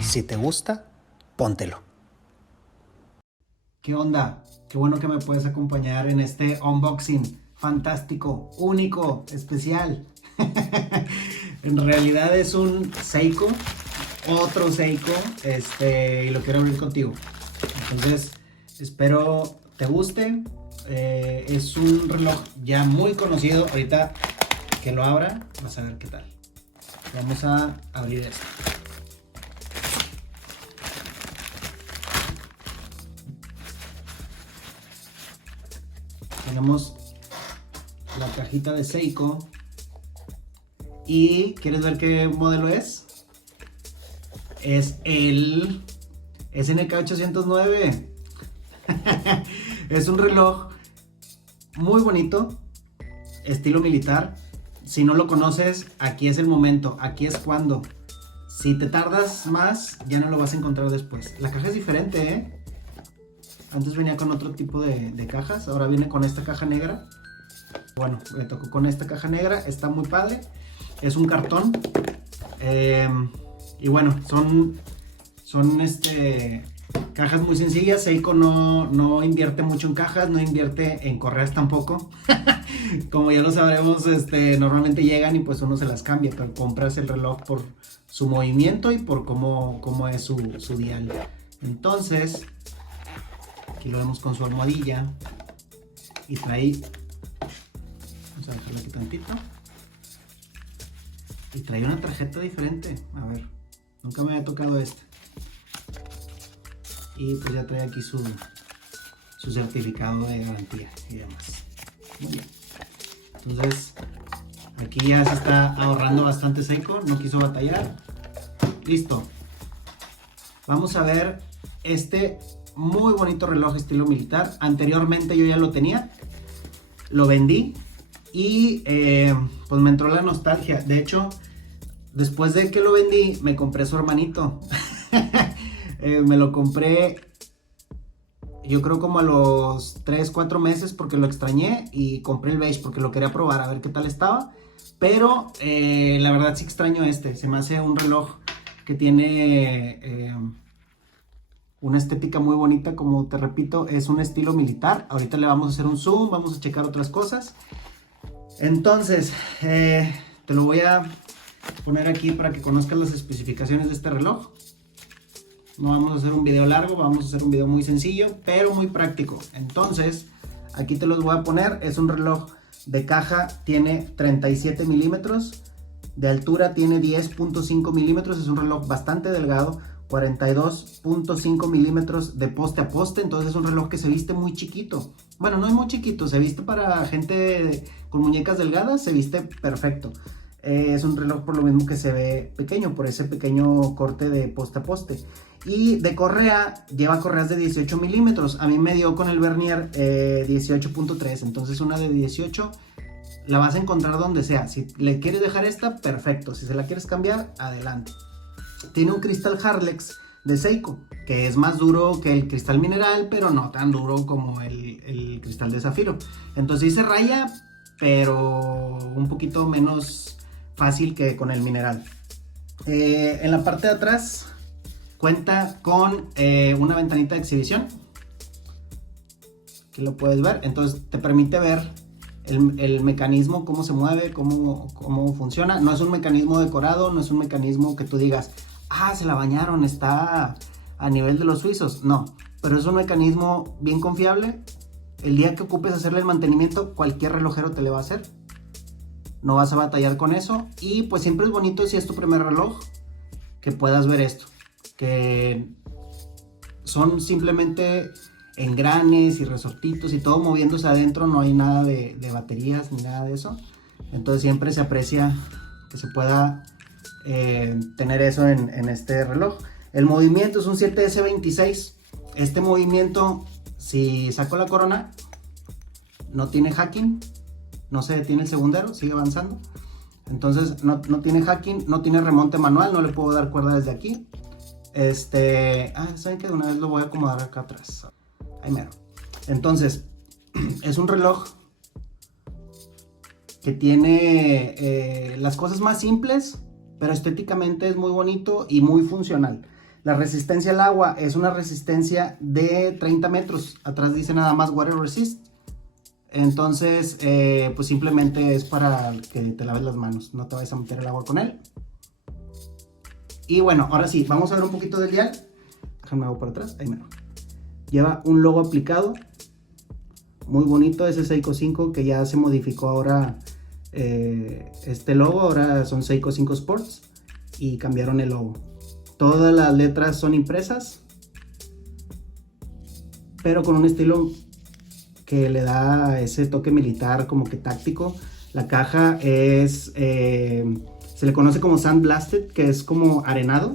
Si te gusta, póntelo. ¿Qué onda? Qué bueno que me puedes acompañar en este unboxing fantástico, único, especial. En realidad es un Seiko, otro Seiko, y lo quiero abrir contigo. Entonces, espero te guste. Es un reloj ya muy conocido. Ahorita que lo abra, vas a ver qué tal. Vamos a abrir esto. Tenemos la cajita de Seiko. ¿Y quieres ver qué modelo es? Es el SNK 809. Es un reloj muy bonito, estilo militar. Si no lo conoces, aquí es el momento, aquí es cuando. Si te tardas más, ya no lo vas a encontrar después. La caja es diferente, ¿eh? Antes venía con otro tipo de cajas, ahora viene con esta caja negra. Bueno, me tocó con esta caja negra, está muy padre. Es un cartón. Y bueno, son cajas muy sencillas. Seiko no invierte mucho en cajas, no invierte en correas tampoco. Como ya lo sabremos, normalmente llegan y pues uno se las cambia, pero compras el reloj por su movimiento y por cómo es su dial. Entonces, aquí lo vemos con su almohadilla y trae, vamos a dejarlo aquí tantito, y trae una tarjeta diferente. A ver, nunca me había tocado esta. Y pues ya trae aquí su certificado de garantía y demás. Muy bien. Entonces, aquí ya se está ahorrando bastante Seiko, no quiso batallar. Listo. Vamos a ver este muy bonito reloj estilo militar. Anteriormente yo ya lo tenía, lo vendí y pues me entró la nostalgia. De hecho, después de que lo vendí, me compré su hermanito. Me lo compré, yo creo como a los 3-4 meses porque lo extrañé, y compré el beige porque lo quería probar a ver qué tal estaba. Pero la verdad sí extraño se me hace un reloj que tiene una estética muy bonita. Como te repito, es un estilo militar. Ahorita le vamos a hacer un zoom, vamos a checar otras cosas. Entonces, te lo voy a poner aquí para que conozcas las especificaciones de este reloj. No vamos a hacer un video largo, vamos a hacer un video muy sencillo, pero muy práctico. Entonces, aquí te los voy a poner. Es un reloj de caja, tiene 37 milímetros. De altura tiene 10.5 milímetros. Es un reloj bastante delgado. 42.5 milímetros de poste a poste. Entonces es un reloj que se viste muy chiquito. Bueno, no es muy chiquito, se viste para gente con muñecas delgadas, se viste perfecto. Es un reloj por lo mismo que se ve pequeño, por ese pequeño corte de poste a poste. Y de correa, lleva correas de 18 milímetros. A mí me dio con el vernier 18.3. Entonces una de 18 la vas a encontrar donde sea. Si le quieres dejar esta, perfecto. Si se la quieres cambiar, adelante. Tiene un cristal Harlex de Seiko, que es más duro que el cristal mineral, pero no tan duro como el cristal de zafiro. Entonces sí se raya, pero un poquito menos fácil que con el mineral. En la parte de atrás cuenta con una ventanita de exhibición. Aquí lo puedes ver. Entonces te permite ver el mecanismo, cómo se mueve, cómo funciona. No es un mecanismo decorado, no es un mecanismo que tú digas, se la bañaron, está a nivel de los suizos. No, pero es un mecanismo bien confiable. El día que ocupes hacerle el mantenimiento, cualquier relojero te le va a hacer. No vas a batallar con eso. Y pues siempre es bonito, si es tu primer reloj, que puedas ver esto, que son simplemente engranes y resortitos y todo moviéndose adentro. No hay nada de baterías ni nada de eso. Entonces siempre se aprecia que se pueda tener eso en este reloj. El movimiento es un 7S26. Este movimiento, si saco la corona, no tiene hacking, no se detiene el segundero, sigue avanzando. Entonces no tiene hacking, no tiene remonte manual, no le puedo dar cuerda desde aquí. ¿Saben qué? De una vez lo voy a acomodar acá atrás. Ahí mero. Entonces, es un reloj que tiene las cosas más simples, pero estéticamente es muy bonito y muy funcional. La resistencia al agua es una resistencia de 30 metros. Atrás dice nada más Water Resist. Entonces, pues simplemente es para que te laves las manos. No te vayas a meter el agua con él. Y bueno, ahora sí, vamos a ver un poquito del dial. Déjame algo para atrás. Ahí menos. Lleva un logo aplicado. Muy bonito ese Seiko 5 que ya se modificó ahora. Este logo ahora son Seiko 5 Sports. Y cambiaron el logo. Todas las letras son impresas. Pero con un estilo que le da ese toque militar como que táctico. La caja es, se le conoce como sandblasted, que es como arenado.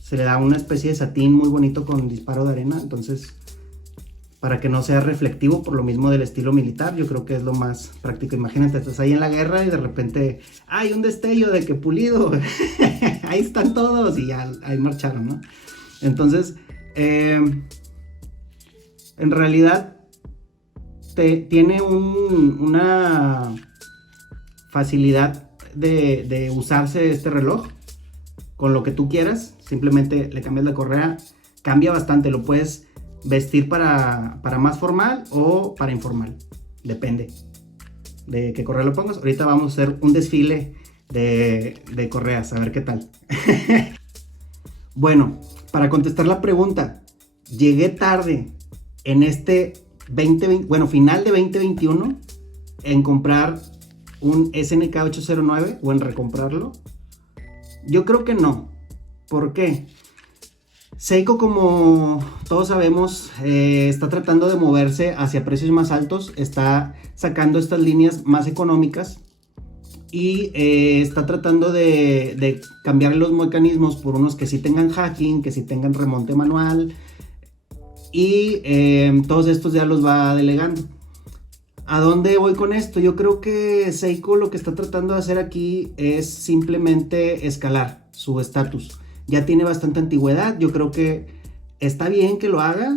Se le da una especie de satín muy bonito con disparo de arena, entonces para que no sea reflectivo por lo mismo del estilo militar, yo creo que es lo más práctico. Imagínate, estás ahí en la guerra y de repente hay un destello de que pulido, ahí están todos y ya ahí marcharon, ¿no? Entonces, en realidad tiene una facilidad de usarse este reloj con lo que tú quieras. Simplemente le cambias la correa, cambia bastante, lo puedes vestir para más formal o para informal, depende de qué correa lo pongas. Ahorita vamos a hacer un desfile de correas, a ver qué tal. Bueno, para contestar la pregunta, llegué tarde en este final de 2021 en comprar un SNK 809 o en recomprarlo. Yo creo que no. ¿Por qué? Seiko, como todos sabemos, está tratando de moverse hacia precios más altos, está sacando estas líneas más económicas y está tratando de cambiar los mecanismos por unos que sí tengan hacking, que sí tengan remonte manual, y todos estos ya los va delegando. ¿A dónde voy con esto? Yo creo que Seiko lo que está tratando de hacer aquí es simplemente escalar su estatus. Ya tiene bastante antigüedad, yo creo que está bien que lo haga,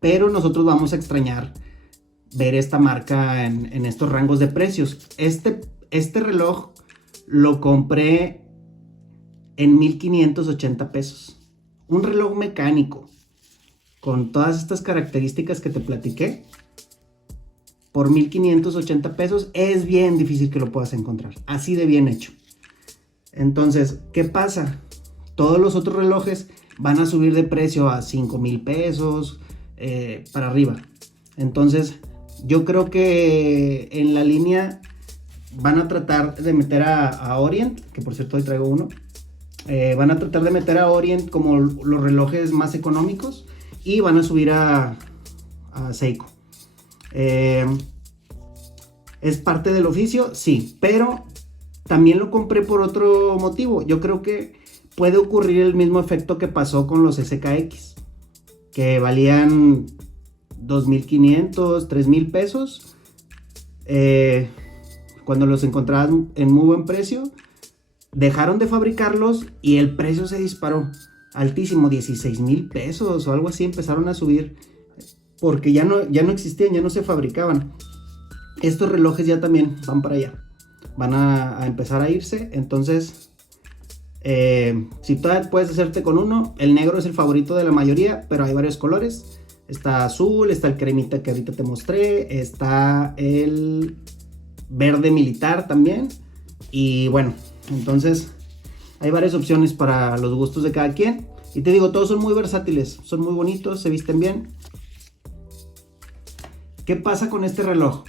pero nosotros vamos a extrañar ver esta marca en estos rangos de precios. Este reloj lo compré en 1,580 pesos. Un reloj mecánico con todas estas características que te platiqué, por 1,580 pesos, es bien difícil que lo puedas encontrar, así de bien hecho. Entonces, ¿qué pasa? Todos los otros relojes van a subir de precio a 5,000 pesos para arriba. Entonces, yo creo que en la línea van a tratar de meter a Orient, que por cierto hoy traigo uno. Van a tratar de meter a Orient como los relojes más económicos y van a subir a Seiko. ¿Es parte del oficio? Sí, pero también lo compré por otro motivo. Yo creo que puede ocurrir el mismo efecto que pasó con los SKX, que valían 2,500, 3,000 pesos. Cuando los encontrabas en muy buen precio, dejaron de fabricarlos y el precio se disparó altísimo, 16,000 pesos o algo así. Empezaron a subir porque ya no existían, ya no se fabricaban. Estos relojes ya también van para allá, van a empezar a irse. Entonces, si todavía puedes hacerte con uno, el negro es el favorito de la mayoría, pero hay varios colores. Está azul, está el cremita que ahorita te mostré, está el verde militar también. Y bueno, entonces hay varias opciones para los gustos de cada quien. Y te digo, todos son muy versátiles, son muy bonitos, se visten bien. ¿Qué pasa con este reloj?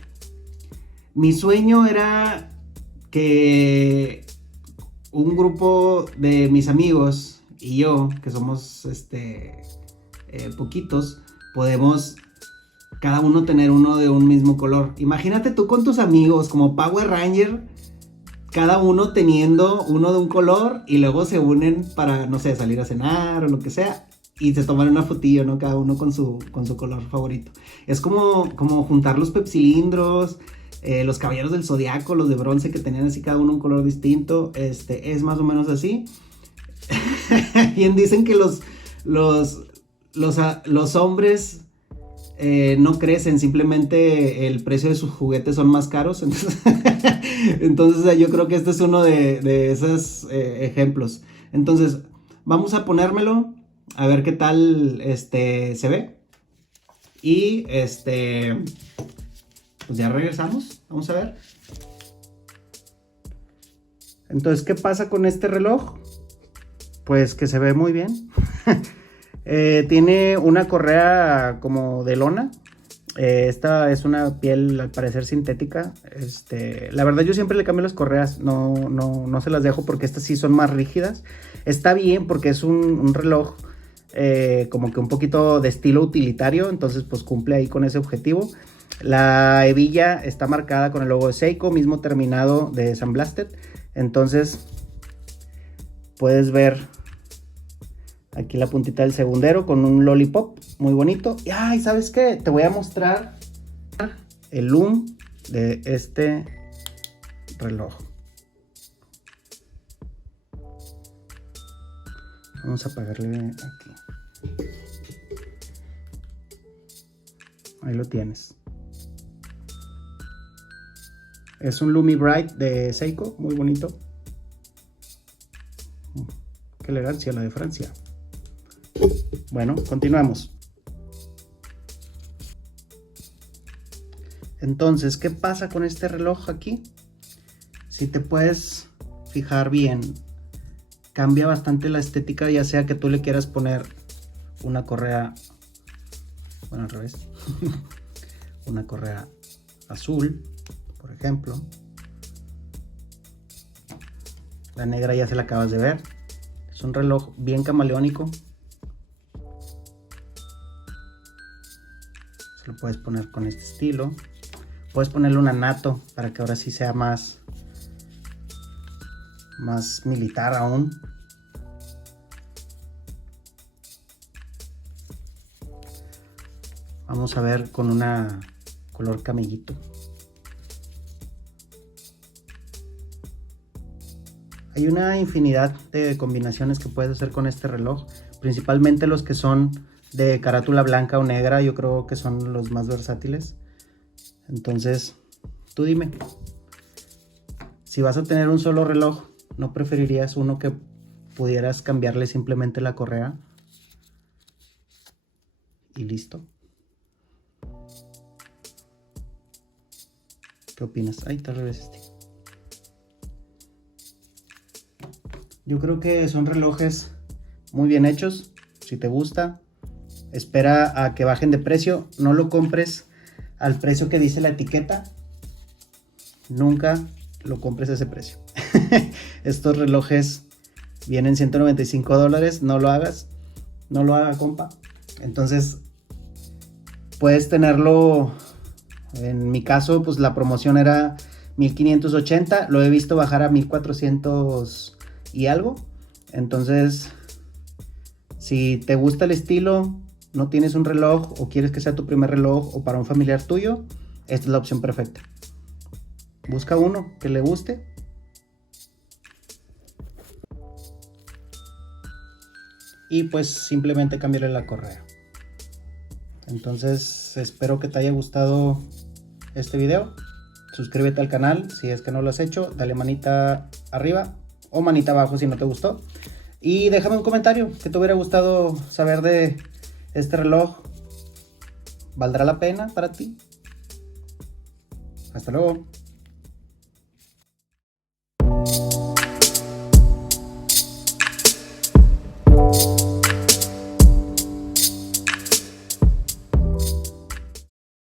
Mi sueño era que un grupo de mis amigos y yo, que somos poquitos, podemos cada uno tener uno de un mismo color. Imagínate tú con tus amigos como Power Ranger, cada uno teniendo uno de un color y luego se unen para, no sé, salir a cenar o lo que sea. y se toman una fotillo, ¿no? Cada uno con su color favorito. Es como juntar los pepsilindros, los caballeros del zodiaco, los de bronce que tenían así cada uno un color distinto. Es más o menos así. Bien dicen que los hombres no crecen, simplemente el precio de sus juguetes son más caros. Entonces yo creo que este es uno de esos ejemplos. Entonces vamos a ponérmelo a ver qué tal se ve. Y pues ya regresamos. Vamos a ver. Entonces, ¿qué pasa con este reloj? Pues que se ve muy bien. Tiene una correa como de lona. Esta es una piel al parecer sintética. La verdad yo siempre le cambio las correas. No se las dejo porque estas sí son más rígidas. Está bien porque es un reloj como que un poquito de estilo utilitario. Entonces pues cumple ahí con ese objetivo. La hebilla está marcada con el logo de Seiko, mismo terminado de Sandblasted. Entonces puedes ver aquí la puntita del segundero con un lollipop muy bonito. Y ay, ¿sabes qué? Te voy a mostrar el loom de este reloj. Vamos a apagarle aquí. Ahí lo tienes. Es un Lumi Bright de Seiko, muy bonito. Qué elegancia la de Francia. Bueno, continuamos. Entonces, ¿qué pasa con este reloj aquí? Si te puedes fijar bien, cambia bastante la estética, ya sea que tú le quieras poner una correa, bueno, al revés, una correa azul, por ejemplo. La negra ya se la acabas de ver. Es un reloj bien camaleónico. Se lo puedes poner con este estilo. Puedes ponerle un anato para que ahora sí sea más militar aún. Vamos a ver con una color camellito. Hay una infinidad de combinaciones que puedes hacer con este reloj, principalmente los que son de carátula blanca o negra, yo creo que son los más versátiles. Entonces, tú dime, si vas a tener un solo reloj, ¿no preferirías uno que pudieras cambiarle simplemente la correa? Y listo. ¿Qué opinas? Ay, tal vez Yo creo que son relojes muy bien hechos. Si te gusta, espera a que bajen de precio. No lo compres al precio que dice la etiqueta. Nunca lo compres a ese precio. Estos relojes vienen $195. No lo hagas. No lo haga, compa. Entonces, puedes tenerlo. En mi caso, pues la promoción era 1580. Lo he visto bajar a 1400 y algo. Entonces, si te gusta el estilo, no tienes un reloj o quieres que sea tu primer reloj o para un familiar tuyo, esta es la opción perfecta. Busca uno que le guste. Y pues simplemente cámbiale la correa. Entonces espero que te haya gustado este video. Suscríbete al canal si es que no lo has hecho. Dale manita arriba o manita abajo si no te gustó. Y déjame un comentario que te hubiera gustado saber de este reloj. ¿Valdrá la pena para ti? Hasta luego.